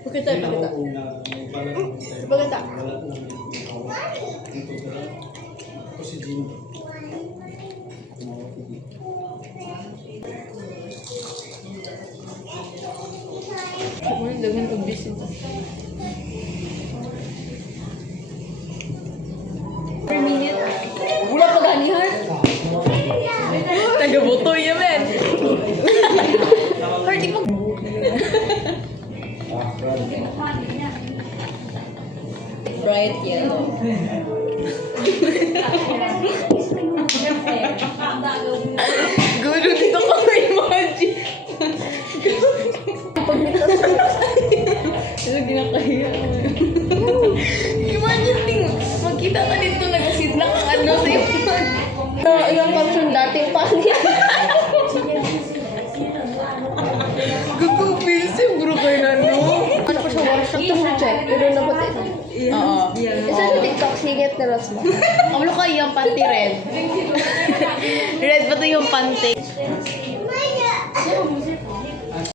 Pakita, pakita. Pakita. Ako si Jindo. Muna dagan pag visit. Per minute. Wala pa ganihan. Taga-boto yun, men. Party mo. Bright yellow. Gulo dito ko ma-imagine. Ano ginakahiya? Imagine ting magkita ka dito nagasidlak ang ano sa iyo. Yung caption dating pangya. Gugupil si bro kayo na no. Ano pa siya workshop to check pero dapat ito. Oo. Isa sa TikTok siget na ras mo. Kamlo kayo yung panty red. Red pa to yung panty.